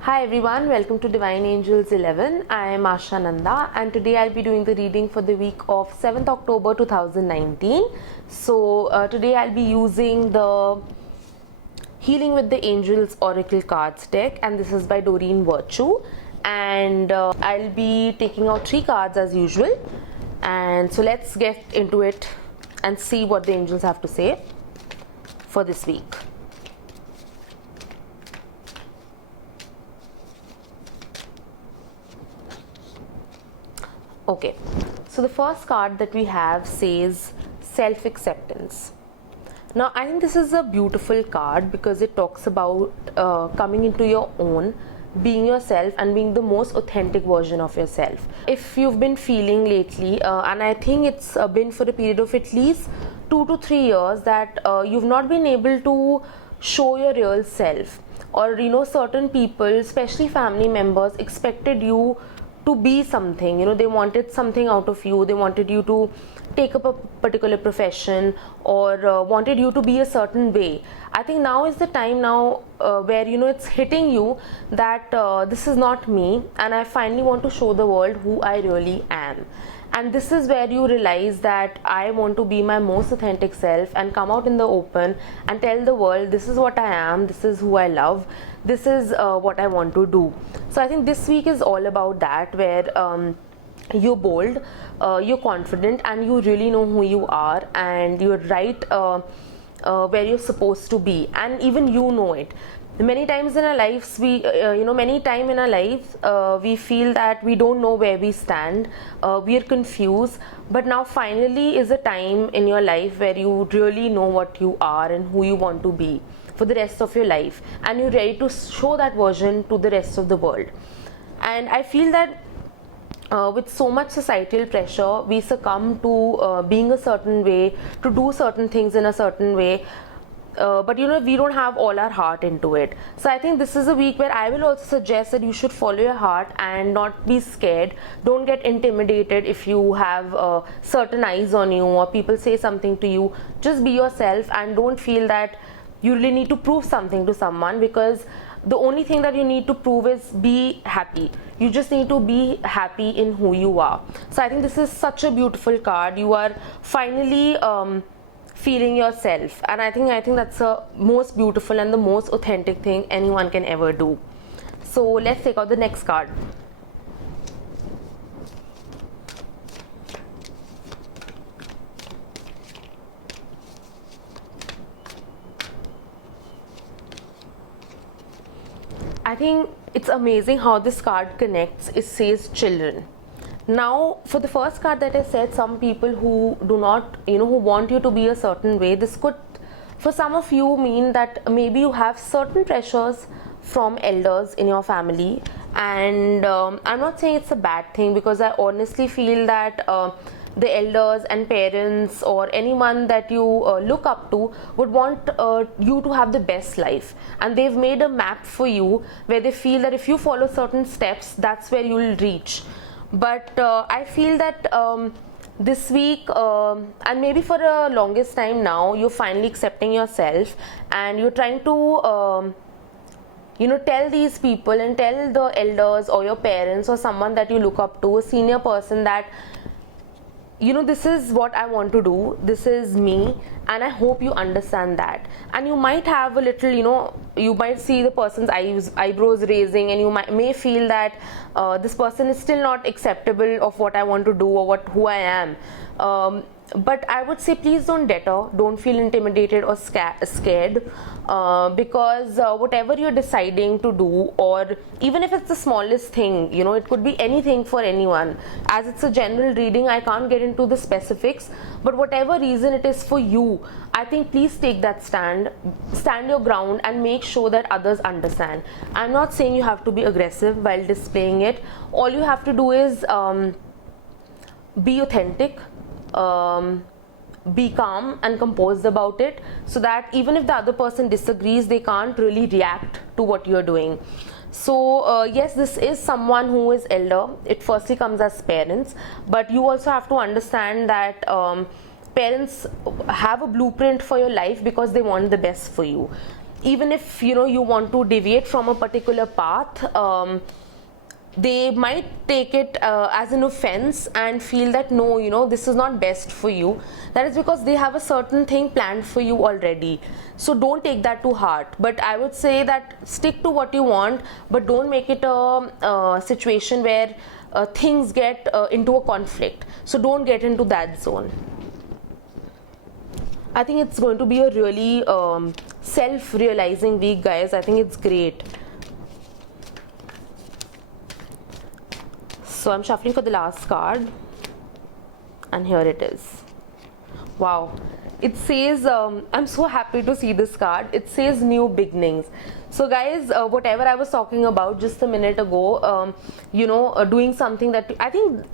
Hi everyone, welcome to Divine Angels 11. I am Asha Nanda and today I'll be doing the reading for the week of 7th October 2019. So today I'll be using the Healing with the Angels Oracle Cards deck, and this is by Doreen Virtue, and I'll be taking out 3 cards as usual. And so let's get into it and see what the angels have to say for this week. Okay, so the first card that we have says self-acceptance. Now I think this is a beautiful card because it talks about coming into your own, being yourself and being the most authentic version of yourself. If you've been feeling lately, and I think it's been for a period of at least 2 to 3 years that you've not been able to show your real self, or certain people, especially family members, expected you to be something. They wanted something out of you. They wanted you to take up a particular profession, or wanted you to be a certain way. I think now is the time now where it's hitting you that this is not me, and I finally want to show the world who I really am. And this is where you realize that I want to be my most authentic self and come out in the open and tell the world, this is what I am, this is who I love, this is what I want to do. So I think this week is all about that, where you're bold, you're confident, and you really know who you are, and you're right where you're supposed to be, and even you know it. Many times in our lives, we feel that we don't know where we stand, we are confused, but now finally is a time in your life where you really know what you are and who you want to be for the rest of your life, and you're ready to show that version to the rest of the world. And I feel that with so much societal pressure, we succumb to being a certain way, to do certain things in a certain way, but we don't have all our heart into it. So I think this is a week where I will also suggest that you should follow your heart and not be scared. Don't get intimidated if you have certain eyes on you or people say something to you. Just be yourself and don't feel that you really need to prove something to someone, because the only thing that you need to prove is be happy. You just need to be happy in who you are. So I think this is such a beautiful card. You are finally feeling yourself, and I think that's the most beautiful and the most authentic thing anyone can ever do. So let's take out the next card. I think it's amazing how this card connects. It says children. Now, for the first card that I said, some people who do not, who want you to be a certain way, this could, for some of you, mean that maybe you have certain pressures from elders in your family. And I'm not saying it's a bad thing, because I honestly feel that the elders and parents or anyone that you look up to would want you to have the best life, and they've made a map for you where they feel that if you follow certain steps, that's where you'll reach. But I feel that this week, and maybe for the longest time now, you're finally accepting yourself, and you're trying to tell these people and tell the elders or your parents or someone that you look up to, a senior person, that this is what I want to do, this is me, and I hope you understand that. And you might have a little, you might see the person's eyebrows raising, and you may feel that this person is still not acceptable of what I want to do or who I am. But I would say, please don't deter, don't feel intimidated or scared, because whatever you're deciding to do, or even if it's the smallest thing, it could be anything for anyone. As it's a general reading, I can't get into the specifics, but whatever reason it is for you, I think please take that stand your ground, and make sure that others understand. I'm not saying you have to be aggressive while displaying it. All you have to do is be authentic, be calm and composed about it, so that even if the other person disagrees, they can't really react to what you're doing. So yes, this is someone who is elder. It firstly comes as parents, but you also have to understand that parents have a blueprint for your life because they want the best for you. even if you want to deviate from a particular path, they might take it as an offense and feel that no, this is not best for you. That is because they have a certain thing planned for you already. So don't take that to heart, but I would say that stick to what you want, but don't make it a situation where things get into a conflict. So don't get into that zone. I think it's going to be a really self-realizing week, guys. I think it's great. So I'm shuffling for the last card, and here it is. Wow, it says I'm so happy to see this card. It says new beginnings. So guys, whatever I was talking about just a minute ago, doing something that I think,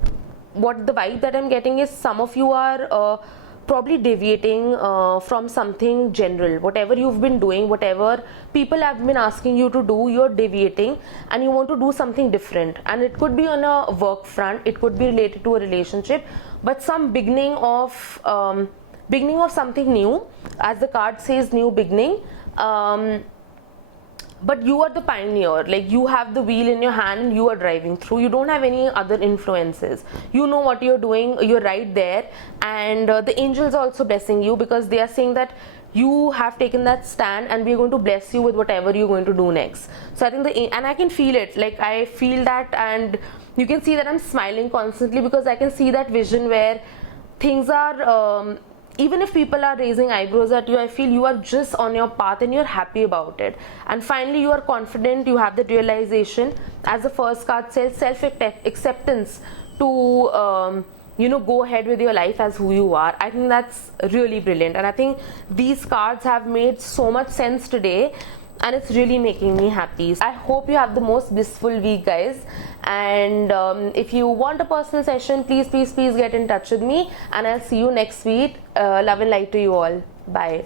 what the vibe that I'm getting is some of you are probably deviating from something general. Whatever you've been doing, whatever people have been asking you to do, you're deviating and you want to do something different. And it could be on a work front, it could be related to a relationship, but some beginning of something new, as the card says, new beginning. But you are the pioneer, like you have the wheel in your hand and you are driving through. You don't have any other influences. You know what you're doing, you're right there, and the angels are also blessing you, because they are saying that you have taken that stand and we're going to bless you with whatever you're going to do next. So I think and I can feel it, like I feel that, and you can see that I'm smiling constantly because I can see that vision where things are even if people are raising eyebrows at you, I feel you are just on your path and you're happy about it. And finally, you are confident, you have the realization, as the first card says, self-acceptance to, go ahead with your life as who you are. I think that's really brilliant. And I think these cards have made so much sense today, and it's really making me happy. I hope you have the most blissful week, guys. And if you want a personal session, please get in touch with me, and I'll see you next week. Love and light to you all. Bye.